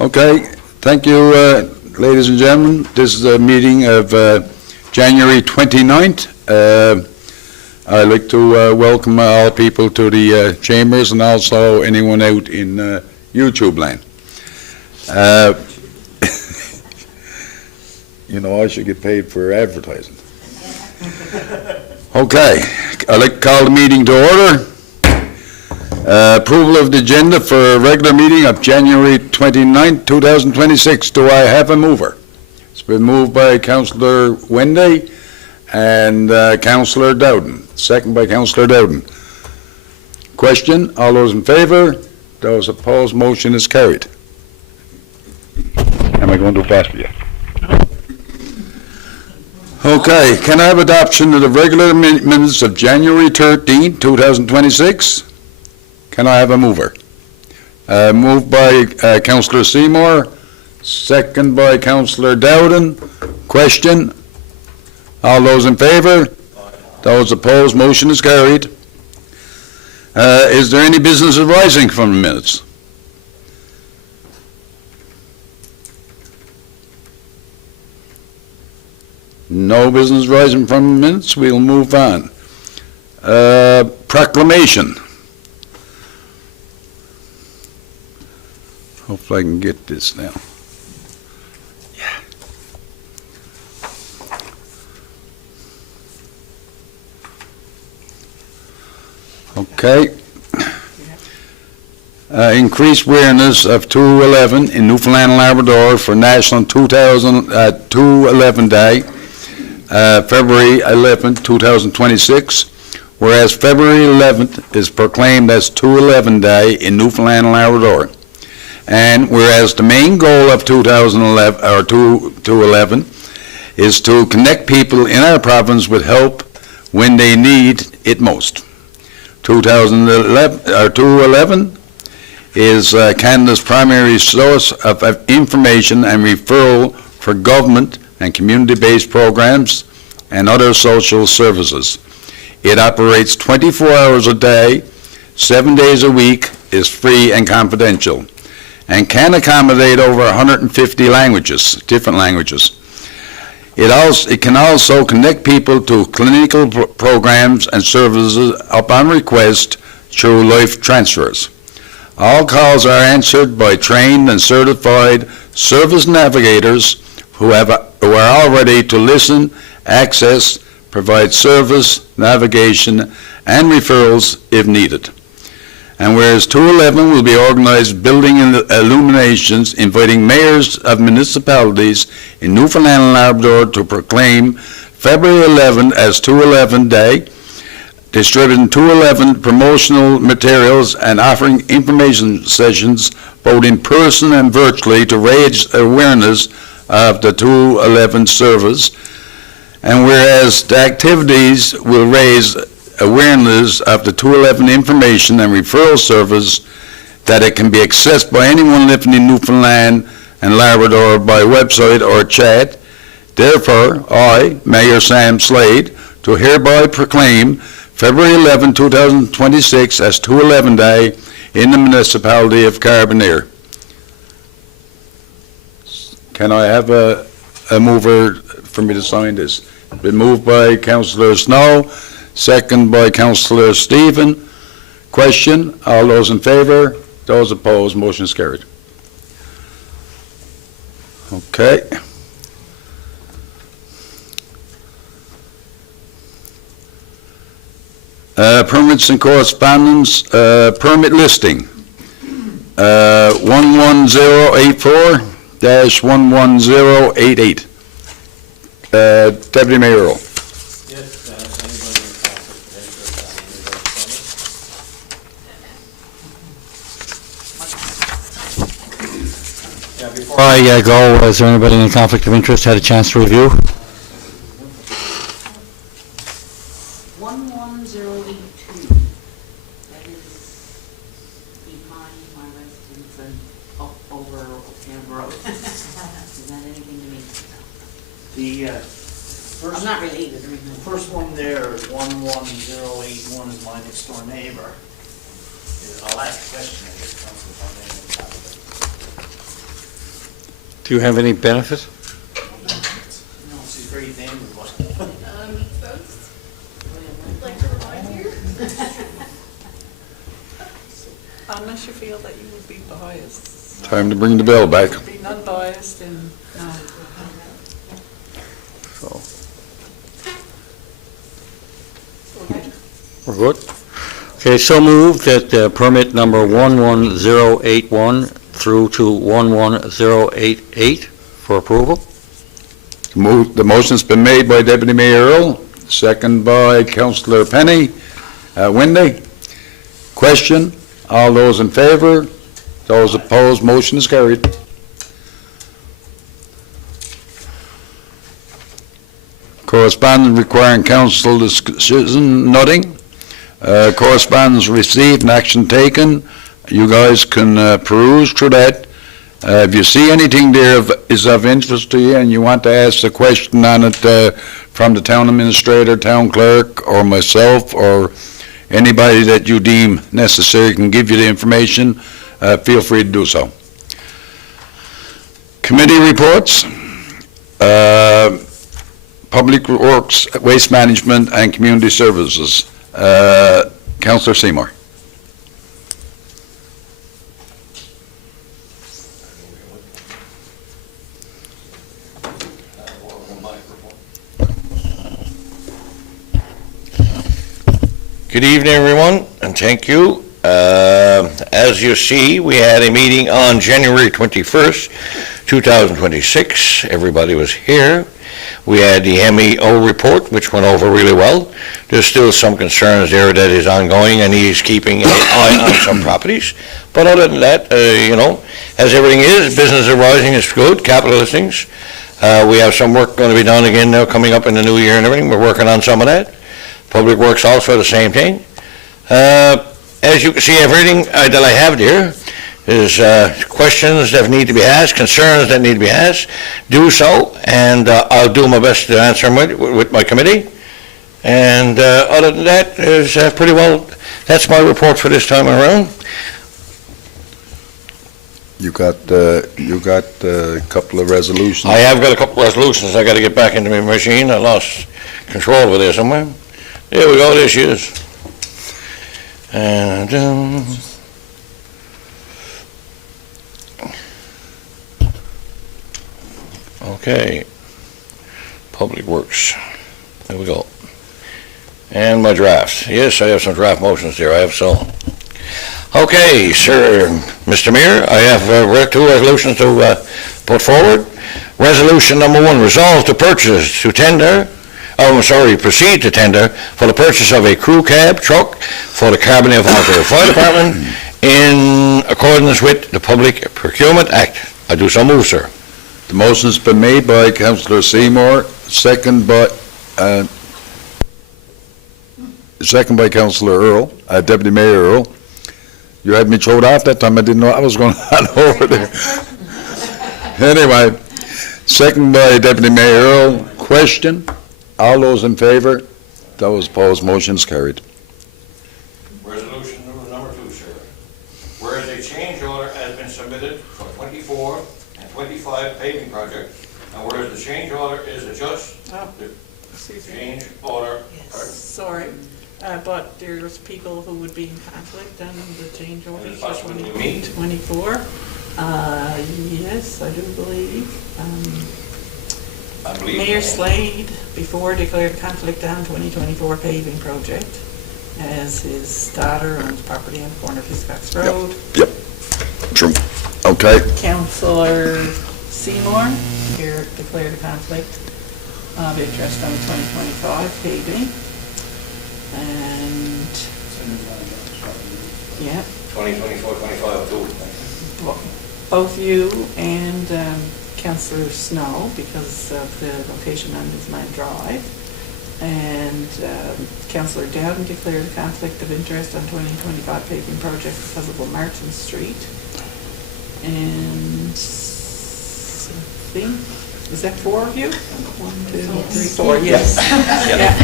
Okay, thank you, ladies and gentlemen. This is a meeting of January 29th. I'd like to welcome all people to the chambers and also anyone out in YouTube land. You know, I should get paid for advertising. Okay, I'd like to call the meeting to order. Approval of the agenda for a regular meeting of January 29, 2026. Do I have a mover? It's been moved by Councillor Wendy and Councillor Dowden. Second by Councillor Dowden. Question? All those in favor? Those opposed? Motion is carried. Am I going too fast for you? Okay, can I have adoption of the regular minutes of January 13, 2026? Can I have a mover? Moved by Councillor Seymour, second by Councillor Dowden. Question? All those in favor? Those opposed? Motion is carried. Is there any business arising from the minutes? No business arising from the minutes. We'll move on. Proclamation. Hopefully I can get this now. Yeah. Okay. Increased awareness of 211 in Newfoundland and Labrador for National 211 Day, February 11, 2026. Whereas February 11th is proclaimed as 211 Day in Newfoundland and Labrador. And whereas the main goal of 2011 or 211 is to connect people in our province with help when they need it most. 211 is Canada's primary source of information and referral for government and community-based programs and other social services. It operates 24 hours a day, 7 days a week, is free and confidential, and can accommodate over 150 languages, different languages. It can also connect people to clinical programs and services upon request through life transfers. All calls are answered by trained and certified service navigators who are all ready to listen, access, provide service, navigation, and referrals if needed. And whereas 211 will be organized building illuminations inviting mayors of municipalities in Newfoundland and Labrador to proclaim February 11 as 211 Day, distributing 211 promotional materials and offering information sessions both in person and virtually to raise awareness of the 211 service. And whereas the activities will raise awareness of the 211 information and referral service, that it can be accessed by anyone living in Newfoundland and Labrador by website or chat. Therefore, I, Mayor Sam Slade, do hereby proclaim February 11, 2026 as 211 Day in the municipality of Carbonear. Can I have a mover for me to sign this? Been moved by Councillor Snow, second by Councillor Stephen. Question? All those in favor? Those opposed? Motion is carried. Okay. Permits and correspondence. Permit listing. 11084-11088. Deputy Mayor Earl. Before I go, is there anybody in conflict of interest had a chance to review? 11082. That is behind my residence and up over Oakland Road. Is that anything to me? The I'm not related or anything. first one there is 11081 is my next door neighbor. I'll ask a question, I guess, Councilor, if I may. Do you have any benefit? No, she's very dangerous. Folks, I'd like to remind you. Unless you feel that you would be biased. Time to bring the bill back. Be non-biased and, no. So, Okay. we're good? Okay, so moved that permit number 11081 through to 11088 for approval. The motion's been made by Deputy Mayor Earl, second by Councillor Penny. Wendy? Question? All those in favor? Those opposed? Motion is carried. Correspondence requiring council decision, nothing. Correspondence received and action taken. You guys can peruse through that. If you see anything there is of interest to you and you want to ask a question on it from the town administrator, town clerk, or myself, or anybody that you deem necessary can give you the information, feel free to do so. Committee reports. Public Works, Waste Management, and Community Services. Councillor Seymour. Good evening, everyone, and thank you. As you see, we had a meeting on January 21st, 2026. Everybody was here. We had the MEO report, which went over really well. There's still some concerns there that is ongoing, and he's keeping an eye on some properties. But other than that, as everything is, business arising is good, capital listings. We have some work going to be done again now coming up in the new year and everything. We're working on some of that. Public Works also the same thing. As you can see, everything that I have there is questions that need to be asked, concerns that need to be asked. Do so, and I'll do my best to answer them with my committee. And other than that, is pretty well, that's my report for this time around. You got a couple of resolutions. I have got a couple resolutions. I got to get back into my machine. I lost control over there somewhere. Here we go, there she is. And, okay. Public Works. There we go. And my drafts. Yes, I have some draft motions there. I have so. Okay, sir, Mr. Mayor, I have two resolutions to put forward. Resolution number 1, resolve to proceed to tender for the purchase of a crew cab truck for the Carbonear Volunteer Fire Department in accordance with the Public Procurement Act. I do so move, sir. The motion's been made by Councillor Seymour, second by Councillor Earl, Deputy Mayor Earl. You had me thrown off that time. I didn't know I was going on over there. Anyway, second by Deputy Mayor Earl. Question? All those in favor? Those opposed? Motion's carried. Resolution number 2, sir. Whereas a change order has been submitted for 24 and 25 paving project, and whereas the change order is a just Excuse me. change order. Sorry, but there's people who would be in conflict on the change order Is it for possible to meet? 2024. Yes, I do believe. I believe. Mayor Slade before declared conflict on 2024 paving project as his daughter owns property on the corner of Hiscox Road. Yep. True. Okay. Councillor Seymour here declared a conflict of interest on 2025 paving. And, yeah, 2024, 25, too. both you and Councillor Snow, because of the location on Newfoundland Drive, and Councillor Dowden declared a conflict of interest on 2025 paving project because of Martin Street. And is that 4 of you? 1, 2, 3, 4, yes. Yeah.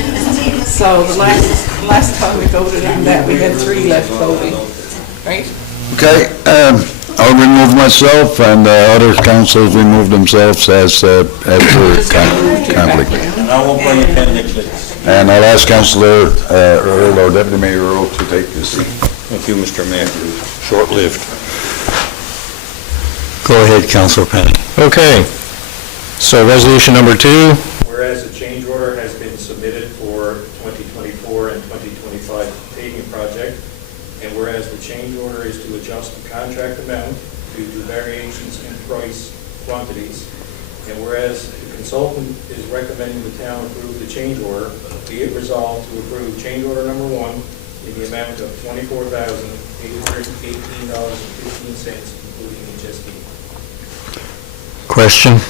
So the last time we voted on that, we had 3 left voting, right? Okay. I'll remove myself, and other councillors remove themselves as per conflict. And I won't bring appendix. And I'll ask Councillor Earl, or Deputy Mayor Earl, to take this seat. Thank you, Mr. Mayor. Short-lived. Go ahead, Councillor Penny. Okay, so resolution number 2, Whereas a change order has been submitted for 2024 and 2025 paving project, and whereas the change order is to adjust the contract amount due to variations in price quantities, and whereas the consultant is recommending the town approve the change order, be it resolved to approve change order number 1 in the amount of $24,818.15, including HST. Question?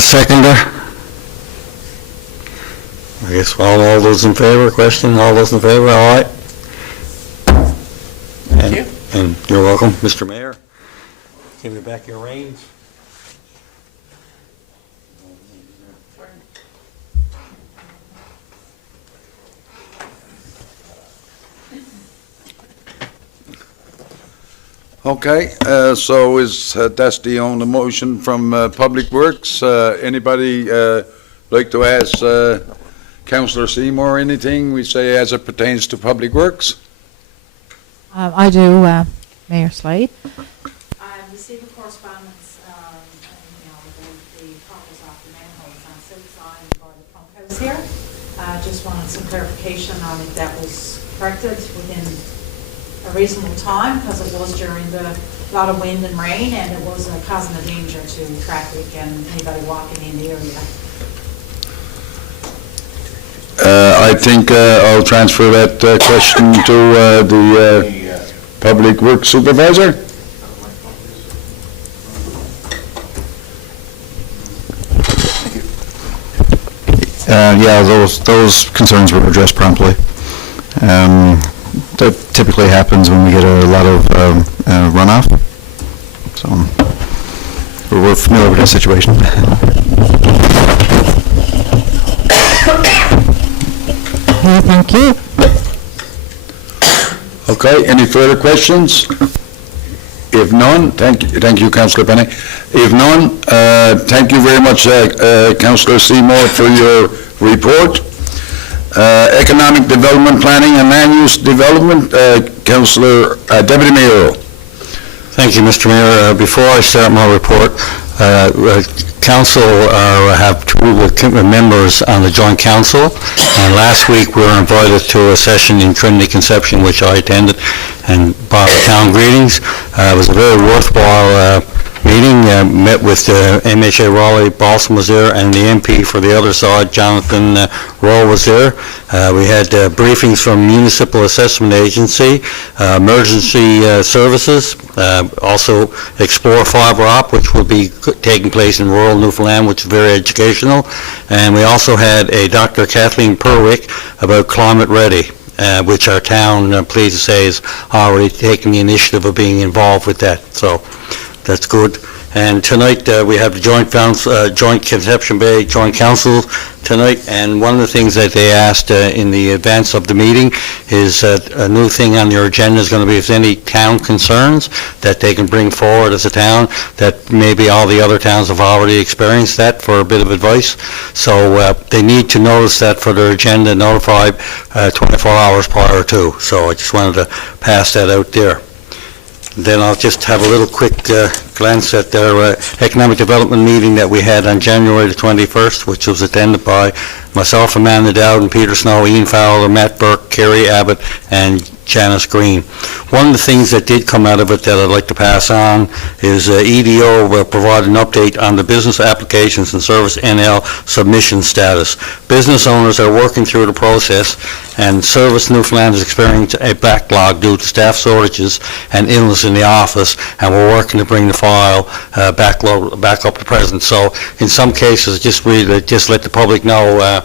Seconder? I guess all those in favor, question, all those in favor, all right? Thank you. And you're welcome, Mr. Mayor. Give me back your reins. Okay, so that's the only motion from Public Works. Anybody like to ask Councillor Seymour anything we say as it pertains to Public Works? I do, Mayor Slade. I received a correspondence, the copies off the manholes on Silk Side by the pump house here. Just wanted some clarification on if that was corrected within a reasonable time, because it was during the lot of wind and rain, and it was causing a danger to traffic and anybody walking in the area. I think I'll transfer that question to the Public Works Supervisor. yeah, those concerns were addressed promptly. That typically happens when we get a lot of runoff. So we're familiar with that situation. Thank you. Okay, any further questions? If none, thank you, Councillor Penny. If none, thank you very much, Councillor Seymour, for your report. Economic Development Planning and Land Use Development, Councillor Deputy Mayor Earl. Thank you, Mr. Mayor. Before I start my report, Council have two members on the Joint Council, and last week we were invited to a session in Trinity Conception, which I attended, and brought town greetings. It was a very worthwhile meeting. Met with MHA Raleigh, Balsam was there, and the MP for the other side, Jonathan Rowe, was there. We had briefings from Municipal Assessment Agency, Emergency Services, also Explore Fiber Op, which will be taking place in rural Newfoundland, which is very educational. And we also had a Dr. Kathleen Perwick about Climate Ready, which our town, pleased to say, is already taking the initiative of being involved with that. So that's good. And tonight we have the Joint Conception Bay Joint Council tonight, and one of the things that they asked in the advance of the meeting is a new thing on their agenda is going to be if any town concerns that they can bring forward as a town, that maybe all the other towns have already experienced that, for a bit of advice. So they need to notice that for their agenda, notify 24 hours prior to. So I just wanted to pass that out there. Then I'll just have a little quick glance at their economic development meeting that we had on January the 21st, which was attended by myself, Amanda Dowd, and Peter Snow, Ian Fowler, Matt Burke, Kerry Abbott, and Janice Green. One of the things that did come out of it that I'd like to pass on is EDO will provide an update on the Business Applications and Service NL submission status. Business owners are working through the process, and Service Newfoundland is experiencing a backlog due to staff shortages and illness in the office, and we're working to bring the file back up to present. So in some cases, just let the public know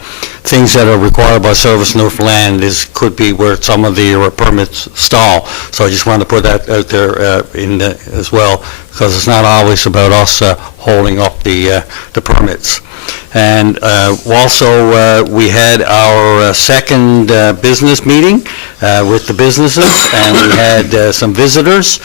things that are required by Service Newfoundland could be where some of the permits stall. So I just wanted to put that out there as well, because it's not always about us holding up the permits. And also, we had our second business meeting with the businesses, and we had some visitors.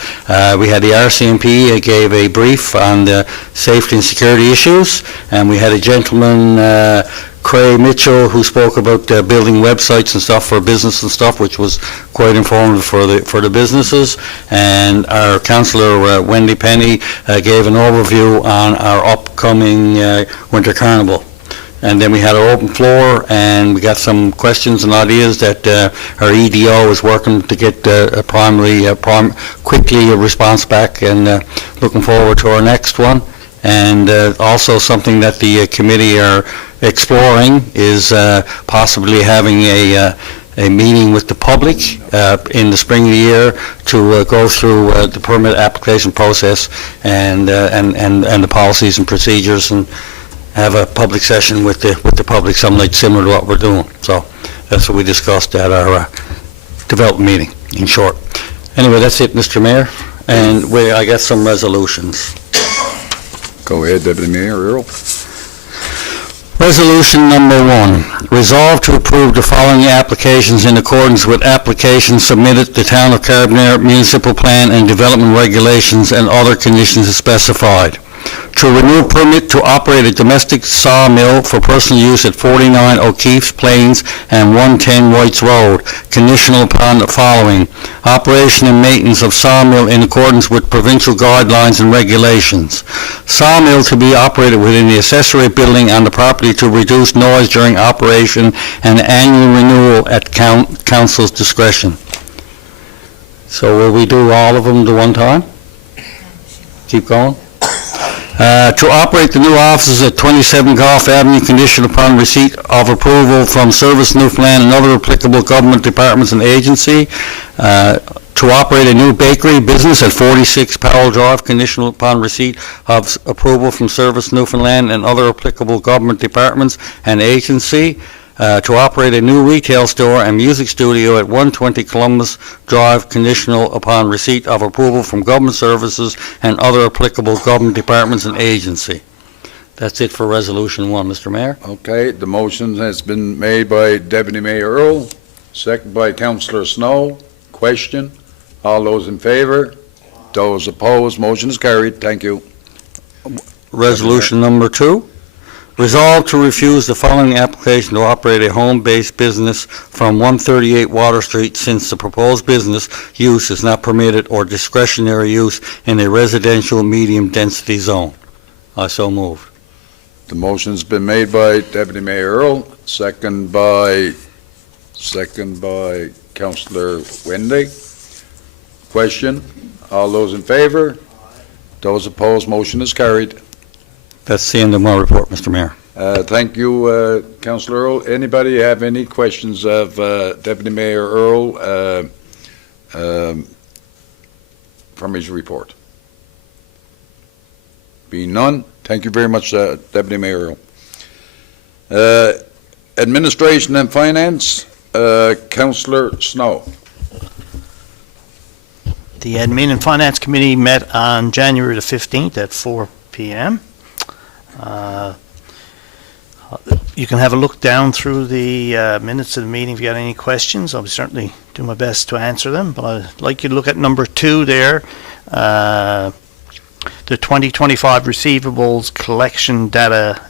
We had the RCMP gave a brief on the safety and security issues, and we had a gentleman, Craig Mitchell, who spoke about building websites and stuff for business and stuff, which was quite informative for the businesses. And our councillor, Wendy Penny, gave an overview on our upcoming Winter Carnival. And then we had our open floor, and we got some questions and ideas that our EDO is working to get quickly a response back, and looking forward to our next one. And also something that the committee are exploring is possibly having a meeting with the public in the spring of the year to go through the permit application process and the policies and procedures, and have a public session with the public, something like similar to what we're doing. So that's what we discussed at our development meeting, in short. Anyway, that's it, Mr. Mayor, and I got some resolutions. Go ahead, Deputy Mayor Earl. Resolution number 1, resolve to approve the following applications in accordance with applications submitted to Town of Carbonear Municipal Plan and Development Regulations and other conditions as specified. To renew permit to operate a domestic sawmill for personal use at 49 O'Keefe's Plains and 110 Whites Road, conditional upon the following: operation and maintenance of sawmill in accordance with provincial guidelines and regulations. Sawmill to be operated within the accessory building on the property to reduce noise during operation, and annual renewal at council's discretion. So will we do all of them at one time? Keep going? To operate the new offices at 27 Golf Avenue, conditioned upon receipt of approval from Service Newfoundland and other applicable government departments and agency. To operate a new bakery business at 46 Powell Drive, conditional upon receipt of approval from Service Newfoundland and other applicable government departments and agency. To operate a new retail store and music studio at 120 Columbus Drive, conditional upon receipt of approval from government services and other applicable government departments and agency. That's it for Resolution 1, Mr. Mayor. Okay, the motion has been made by Deputy Mayor Earl, second by Councillor Snow. Question? All those in favor? Those opposed? Motion is carried. Thank you. Resolution number 2. Resolve to refuse the following application to operate a home-based business from 138 Water Street, since the proposed business use is not permitted or discretionary use in a residential medium-density zone. I so move. The motion's been made by Deputy Mayor Earl, second by Councillor Wendy. Question? All those in favor? Those opposed? Motion is carried. That's the end of my report, Mr. Mayor. Thank you, Councillor Earl. Anybody have any questions of Deputy Mayor Earl from his report? Being none, thank you very much, Deputy Mayor Earl. Administration and Finance, Councillor Snow. The Admin and Finance Committee met on January the 15th at 4 p.m. You can have a look down through the minutes of the meeting if you got any questions. I'll certainly do my best to answer them, but I'd like you to look at number 2 there. The 2025 receivables collection data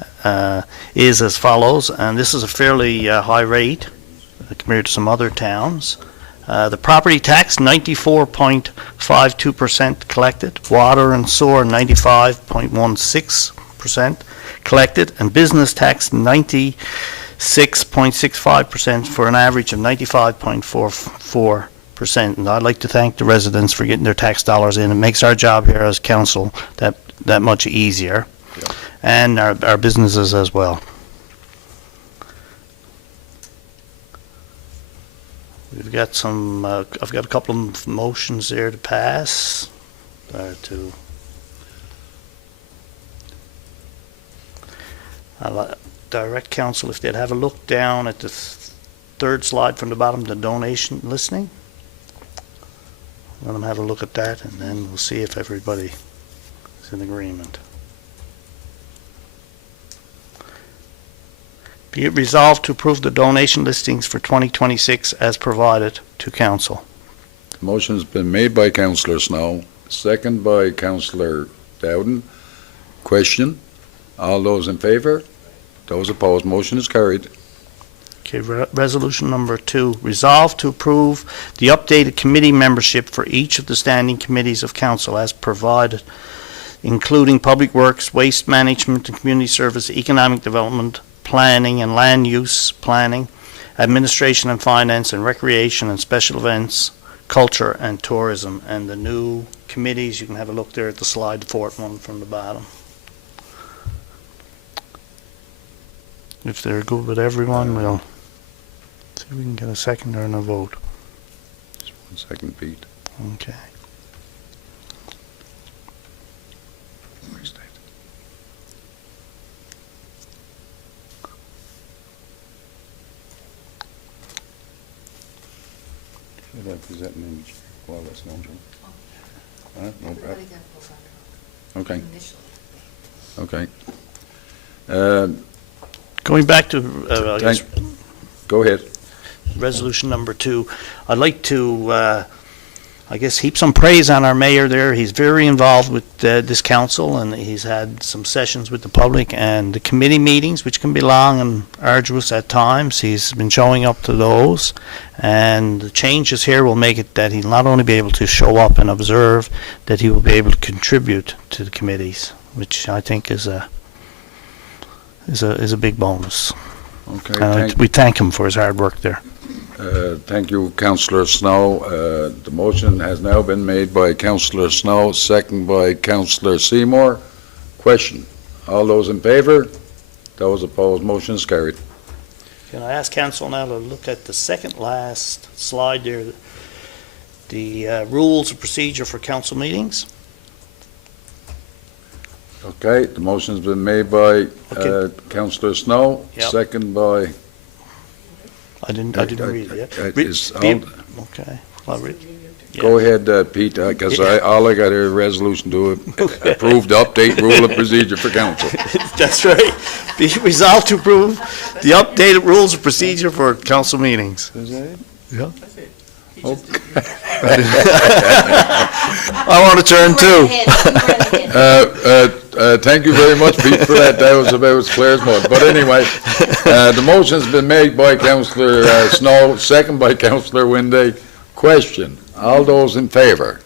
is as follows, and this is a fairly high rate compared to some other towns. The property tax, 94.52% collected. Water and sewer, 95.16% collected. And business tax, 96.65%, for an average of 95.44%. And I'd like to thank the residents for getting their tax dollars in. It makes our job here as council that much easier, and our businesses as well. We've got some, I've got a couple of motions there to pass, direct council if they'd have a look down at the third slide from the bottom, the donation listing. Let them have a look at that, and then we'll see if everybody is in agreement. Be it resolved to approve the donation listings for 2026 as provided to council. Motion's been made by Councillor Snow, second by Councillor Dowden. Question? All those in favour? Those opposed? Motion is carried. Okay, resolution number 2, resolve to approve the updated committee membership for each of the standing committees of council as provided, including Public Works, Waste Management and Community Service, Economic Development, Planning and Land Use Planning, Administration and Finance and Recreation and Special Events, Culture and Tourism. And the new committees, you can have a look there at the slide, the fourth one from the bottom. If they're good with everyone, we'll see if we can get a second and a vote. Just 1 second, Pete. Okay. Should I present an image while that's going on? No problem. Okay. Okay. Going back to, I guess, Go ahead. resolution number 2, I'd like to, I guess, heap some praise on our mayor there. He's very involved with this council, and he's had some sessions with the public and the committee meetings, which can be long and arduous at times. He's been showing up to those, and the changes here will make it that he'll not only be able to show up and observe, that he will be able to contribute to the committees, which I think is a big bonus. Okay. We thank him for his hard work there. Thank you, Councillor Snow. The motion has now been made by Councillor Snow, second by Councillor Seymour. Question? All those in favour? Those opposed? Motion is carried. Can I ask council now to look at the second last slide there, the rules of procedure for council meetings? Okay, the motion's been made by Okay. Councillor Snow, Yep. second by... I didn't read it yet. It's Okay. I'll read. Go ahead, Pete, because all I got here is a resolution to approve the update rule of procedure for council. That's right. Be resolved to approve the updated rules of procedure for council meetings. Is that it? Yeah. That's it. He Oh. just didn't- I want to turn too. Thank you very much, Pete, for that. That was about as clear as mud. But anyway, the motion's been made by Councillor Snow, second by Councillor Winday. Question, all those in favour?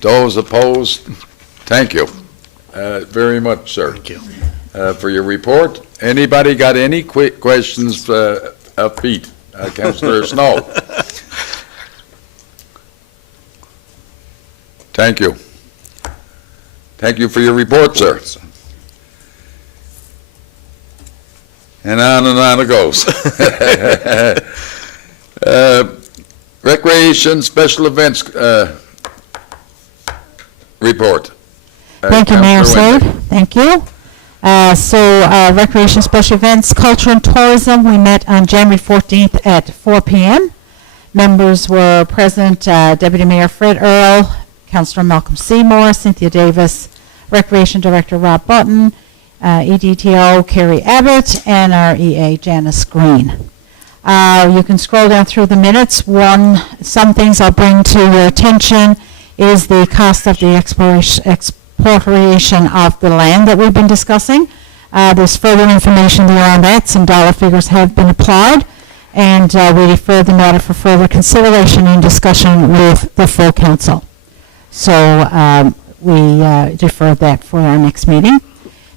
Those opposed? Thank you very much, sir. Thank you. For your report. Anybody got any quick questions of Pete? Councillor Snow? Thank you. Thank you for your report, sir. And on it goes. Recreation Special Events report. Thank you, Mayor Councillor Slade. Windy. Thank you. Recreation Special Events, Culture and Tourism, we met on January 14th at 4 p.m. Members were present, Deputy Mayor Fred Earl, Councillor Malcolm Seymour, Cynthia Davis, Recreation Director Rob Button, EDTO Carrie Abbott, and our EA Janice Green. You can scroll down through the minutes. Some things I'll bring to your attention is the cost of the expropriation of the land that we've been discussing. There's further information there on that. Some dollar figures have been applied, and we refer the matter for further consideration and discussion with the full council. So we defer that for our next meeting.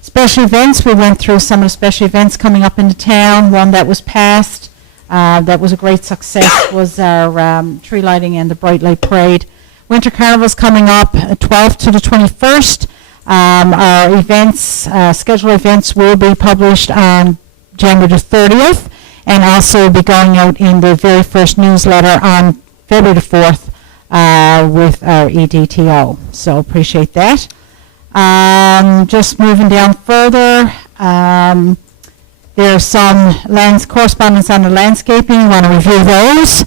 Special events, we went through some of the special events coming up into town. One that was passed, that was a great success, was our tree lighting and the Bright Light Parade. Winter Carnival's coming up, 12th to the 21st. Our events, scheduled events will be published on January the 30th, and also will be going out in the very first newsletter on February the 4th with our EDTO. So appreciate that. Just moving down further, There's some correspondence on the landscaping. You want to review those.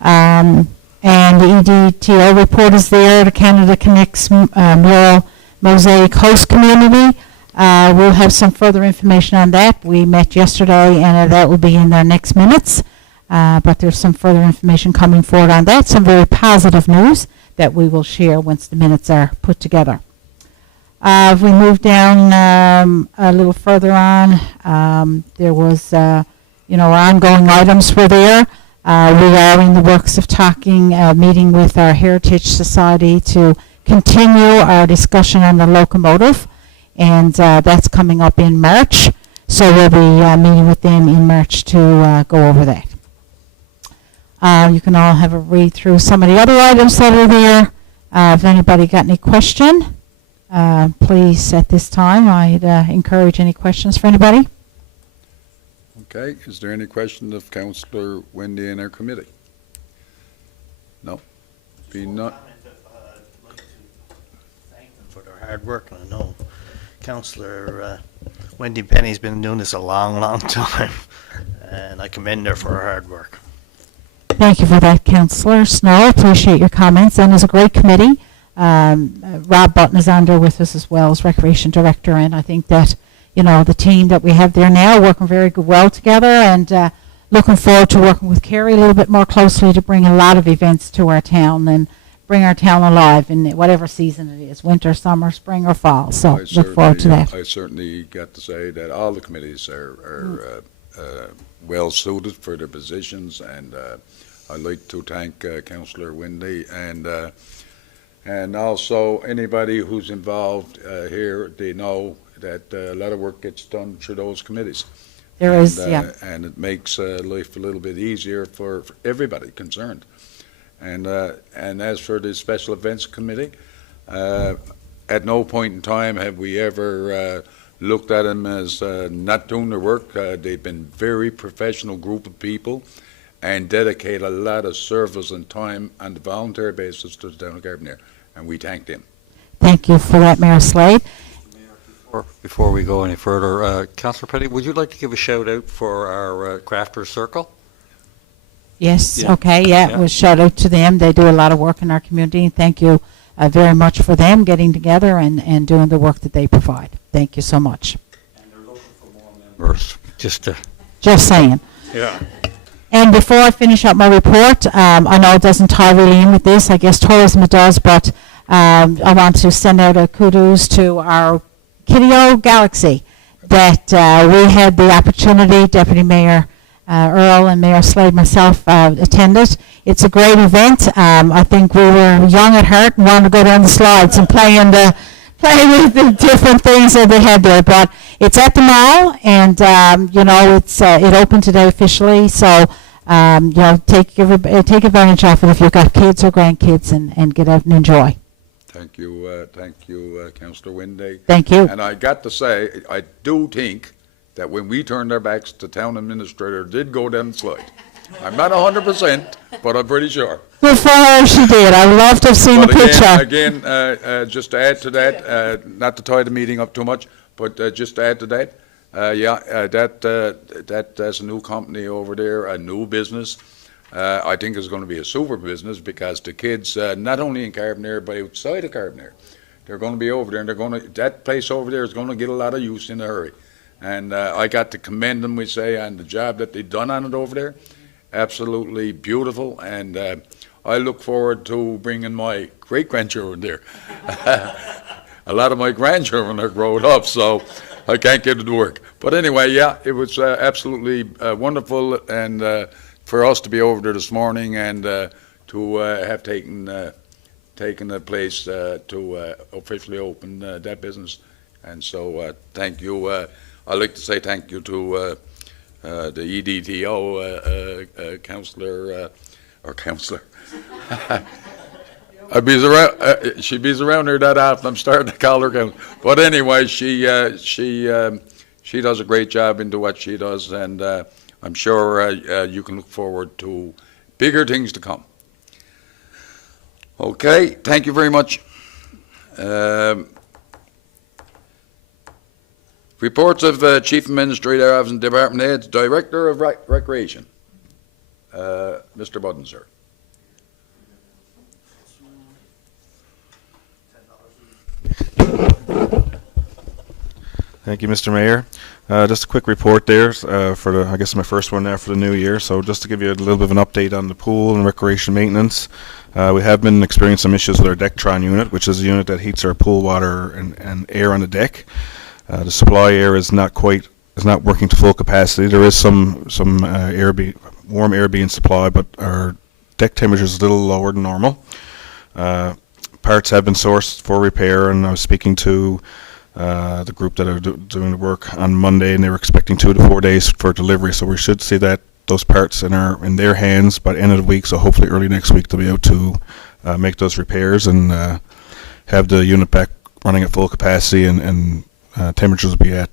And the EDTO report is there. The Canada Connects Mural Mosaic Host Community. We'll have some further information on that. We met yesterday, and that will be in their next minutes. But there's some further information coming forward on that. Some very positive news that we will share once the minutes are put together. If we move down a little further on, there was, ongoing items were there. We are in the works of meeting with our Heritage Society to continue our discussion on the locomotive, and that's coming up in March. So we'll be meeting with them in March to go over that. You can all have a read through some of the other items that are there. If anybody got any question, please at this time, I'd encourage any questions for anybody. Okay, is there any question of Councillor Wendy and our committee? No? Being not, I'd like to thank them for their hard work, and I know Councillor Wendy Penny's been doing this a long, long time, and I commend her for her hard work. Thank you for that, Councillor Snow. Appreciate your comments. And it's a great committee. Rob Button is on there with us as well as Recreation Director, and I think that, the team that we have there now working very well together, and looking forward to working with Kerry a little bit more closely to bring a lot of events to our town and bring our town alive in whatever season it is, winter, summer, spring, or fall. So look forward to that. I certainly got to say that all the committees are well suited for their positions, and I'd like to thank Councillor Wendy and also anybody who's involved here. They know that a lot of work gets done through those committees. There is, yeah. And it makes life a little bit easier for everybody concerned. And as for the Special Events Committee, at no point in time have we ever looked at them as not doing their work. They've been very professional group of people and dedicate a lot of service and time on a voluntary basis to the town of Carbonear, and we thank them. Thank you for that, Mayor Slade. Before we go any further, Councillor Petty, would you like to give a shout out for our Crafters Circle? Yes, Yeah. okay, yeah, well, shout out to them. They do a lot of work in our community, and thank you very much for them getting together and doing the work that they provide. Thank you so much. And they're looking for more members. Just saying. yeah. And before I finish up my report, I know it doesn't tie really in with this. I guess tourism it does, but I want to send out a kudos to our Kiddie-O Galaxy that we had the opportunity, Deputy Mayor Earl and Mayor Slade, myself, attended. It's a great event. I think we were young at heart and wanted to go down the slides and play with the different things that they had there. But it's at the mall, and it opened today officially. So take advantage of it if you've got kids or grandkids, and get out and enjoy. Thank you, Councillor Wendy. Thank you. And I got to say, I do think that when we turned our backs, the town administrator did go down the slide. I'm not 100%, but I'm pretty sure. Good for her, she did. I would love to have seen a picture. Again, just to add to that, not to tie the meeting up too much, but just to add to that, that's a new company over there, a new business. I think it's going to be a super business because the kids, not only in Carbonear, but outside of Carbonear, they're going to be over there, and that place over there is going to get a lot of use in a hurry. And I got to commend them, we say, on the job that they've done on it over there. Absolutely beautiful, and I look forward to bringing my great-grandchildren there. A lot of my grandchildren are grown up, so I can't get it to work. But anyway, yeah, it was absolutely wonderful, and for us to be over there this morning and to have taken the place to officially open that business. And so thank you. I'd like to say thank you to the EDTO councillor. She be around her that often. I'm starting to call her councillor. But anyway, she does a great job into what she does, and I'm sure you can look forward to bigger things to come. Okay, thank you very much. Reports of Chief Administrator Office and Department Heads, Director of Recreation. Mr. Budden, sir. Thank you, Mr. Mayor. Just a quick report there for the, I guess my first one now for the new year. So just to give you a little bit of an update on the pool and recreation maintenance. We have been experiencing some issues with our Dectron unit, which is a unit that heats our pool water and air on the deck. The supply air is not working to full capacity. There is some warm air being supplied, but our deck temperature is a little lower than normal. Parts have been sourced for repair, and I was speaking to the group that are doing the work on Monday, and they were expecting 2 to 4 days for delivery. So we should see those parts in their hands by the end of the week. So hopefully early next week they'll be able to make those repairs and have the unit back running at full capacity, and temperatures will be at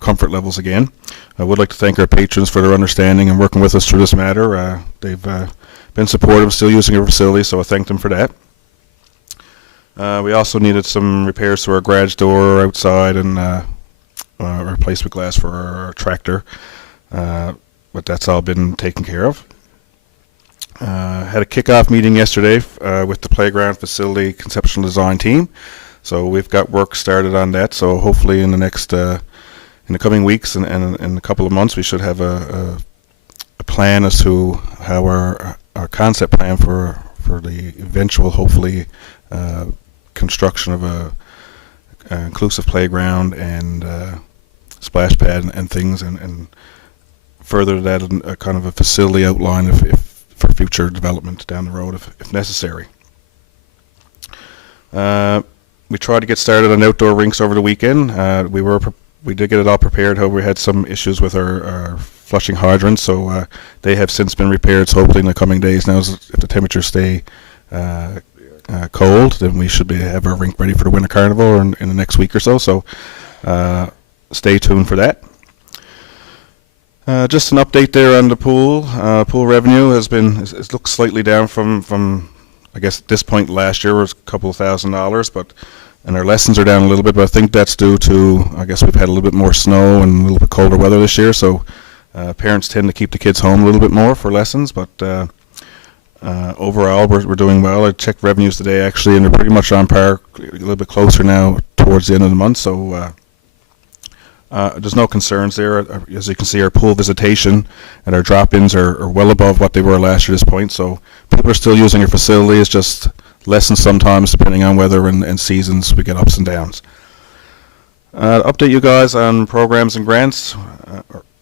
comfort levels again. I would like to thank our patrons for their understanding and working with us through this matter. They've been supportive, still using our facility, so I thank them for that. We also needed some repairs to our garage door outside and replacement glass for our tractor, but that's all been taken care of. Had a kickoff meeting yesterday with the playground facility conceptual design team, so we've got work started on that. So hopefully in the coming weeks and in a couple of months, we should have a plan as to how our concept plan for the eventual, hopefully, construction of a inclusive playground and splash pad and things, and further that a kind of a facility outline if for future development down the road if necessary. We tried to get started on outdoor rinks over the weekend. We did get it all prepared. However, we had some issues with our flushing hydrants, so they have since been repaired. So hopefully in the coming days, now if the temperatures stay cold, then we should have our rink ready for the winter carnival in the next week or so. So stay tuned for that. Just an update there on the pool. Pool revenue it looks slightly down from I guess at this point last year was a couple of $1,000, and our lessons are down a little bit, but I think that's due to, I guess we've had a little bit more snow and a little bit colder weather this year, so parents tend to keep the kids home a little bit more for lessons, but overall we're doing well. I checked revenues today actually, and they're pretty much on par, a little bit closer now towards the end of the month, so there's no concerns there. As you can see, our pool visitation and our drop-ins are well above what they were last year at this point, so people are still using our facility. It's just lessons sometimes, depending on weather and seasons, we get ups and downs. Update you guys on programs and grants.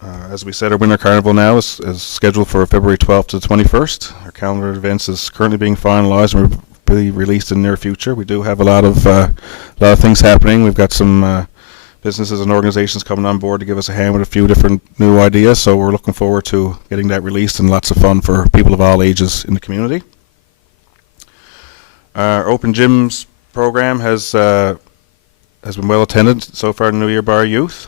As we said, our Winter Carnival now is scheduled for February 12th to the 21st. Our calendar of events is currently being finalized and will be released in the near future. We do have a lot of things happening. We've got some businesses and organizations coming on board to give us a hand with a few different new ideas, so we're looking forward to getting that released, and lots of fun for people of all ages in the community. Our Open Gyms program has been well attended so far in the new year by our youth.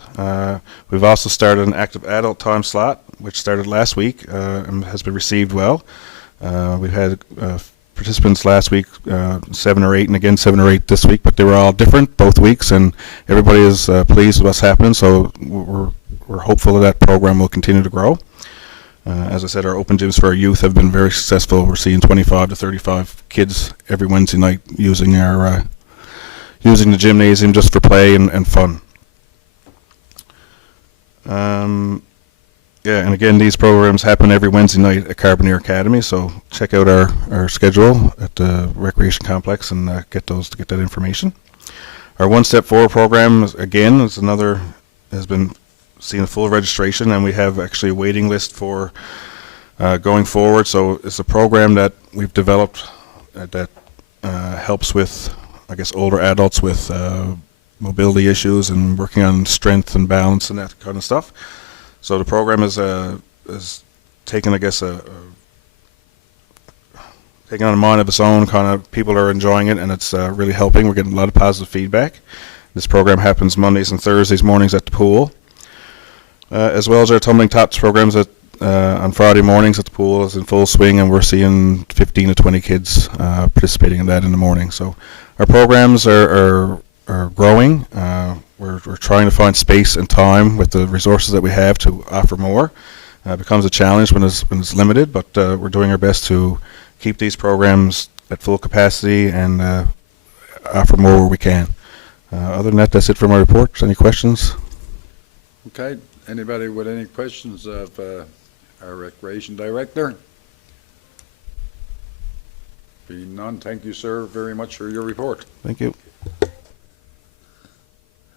We've also started an active adult time slot, which started last week and has been received well. We've had participants last week, 7 or 8, and again 7 or 8 this week, but they were all different both weeks, and everybody is pleased with what's happening, so we're hopeful that program will continue to grow. As I said, our open gyms for our youth have been very successful. We're seeing 25 to 35 kids every Wednesday night using the gymnasium just for play and fun. Yeah, and again, these programs happen every Wednesday night at Carbonear Academy, so check out our schedule at the Recreation Complex and get that information. Our One Step Forward program, again, has been seeing a full registration, and we have actually a waiting list for going forward. So it's a program that we've developed that helps with, I guess, older adults with mobility issues and working on strength and balance and that kind of stuff. So the program is taken, I guess, taking on a mind of its own. Kind of people are enjoying it, and it's really helping. We're getting a lot of positive feedback. This program happens Mondays and Thursdays mornings at the pool, as well as our tumbling tops programs on Friday mornings at the pool is in full swing, and we're seeing 15 to 20 kids participating in that in the morning. So our programs are growing. we're trying to find space and time with the resources that we have to offer more. It becomes a challenge when it's limited, but we're doing our best to keep these programs at full capacity and offer more where we can. Other than that, that's it for my report. Any questions? Okay, anybody with any questions of our Recreation Director? Being none, thank you, sir, very much for your report. Thank you.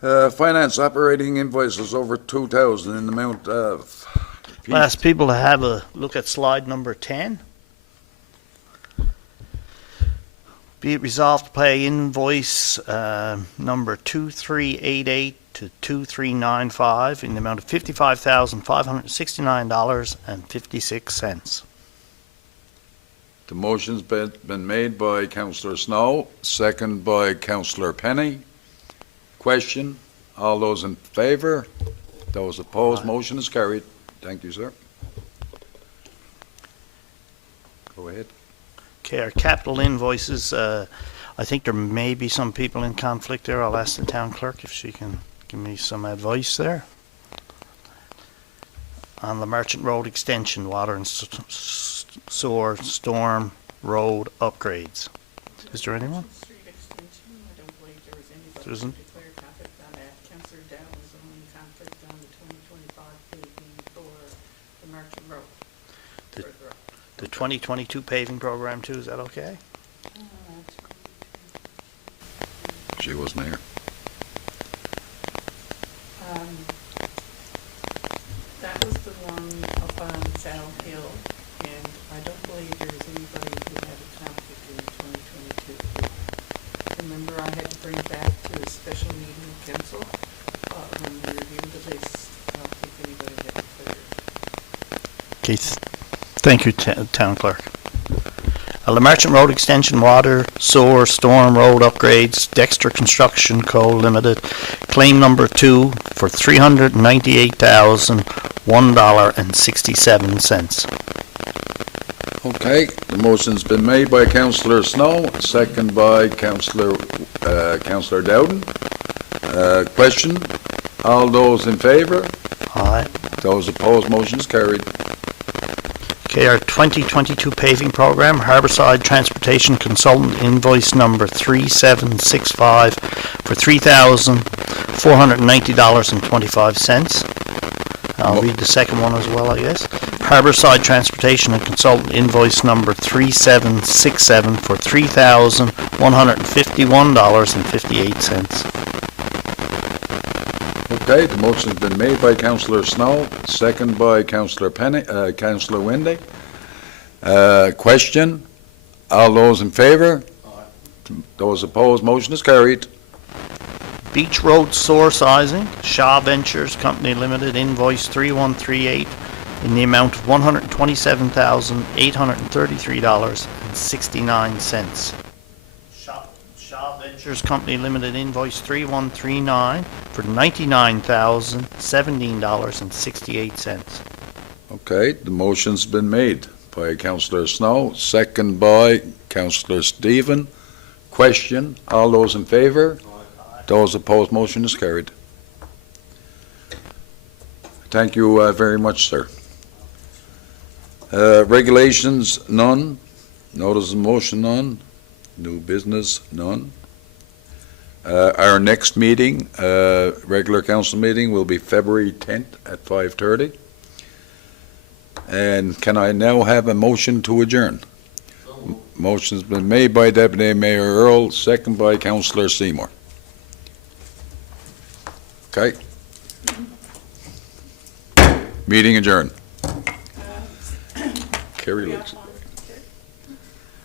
Finance operating invoices over 2,000 in the amount of. I'll ask people to have a look at slide number 10. Be it resolved to pay invoice number 2388 to 2395 in the amount of $55,569.56. The motion's been made by Councillor Snow, second by Councillor Penny. Question, all those in favour? Those opposed, motion is carried. Thank you, sir. Go ahead. Okay, our capital invoices, I think there may be some people in conflict there. I'll ask the town clerk if she can give me some advice there. On the Merchant Road extension, water and sewer, storm, road upgrades. Is there anyone? Street extension, I don't believe there was anybody There isn't? who declared conflict on that. Councillor Dow was only in conflict on the 2025 paving for the Merchant Road. The- For the road. The 2022 paving program too, is that okay? She wasn't here. That was the one up on South Hill, and I don't believe there was anybody who had a conflict in 2022. Remember, I had to bring it back to a special meeting of council when we reviewed the list. I don't think anybody had declared. Keith, thank you, town clerk. The Merchant Road extension, water, sewer, storm, road upgrades, Dexter Construction Co. Limited, claim number 2 for $398,001.67. Okay, the motion's been made by Councillor Snow, second by Councillor Dowden. Question, all those in favour? Aye. Those opposed, motion is carried. Okay, our 2022 paving program, Harborside Transportation Consultant invoice number 3765 for $3,490.25. I'll read the second one as well, I guess. Harborside Transportation and Consultant invoice number 3767 for $3,151.58. Okay, the motion's been made by Councillor Snow, second by Councillor Wendy. Question, all those in favour? Those opposed, motion is carried. Beach Road sewer sizing, Shaw Ventures Company Limited, invoice 3138 in the amount of $127,833.69. Shaw Ventures Company Limited, invoice 3139 for $99,017.68. Okay, the motion's been made by Councillor Snow, second by Councillor Stephen. Question, all those in favour? Those opposed, motion is carried. Thank you very much, sir. Regulations, none. Notice of motion, none. New business, none. Our next meeting, regular council meeting, will be February 10th at 5:30. And can I now have a motion to adjourn? Motion's been made by Deputy Mayor Earl, second by Councillor Seymour. Okay. Meeting adjourned. Carrie looks.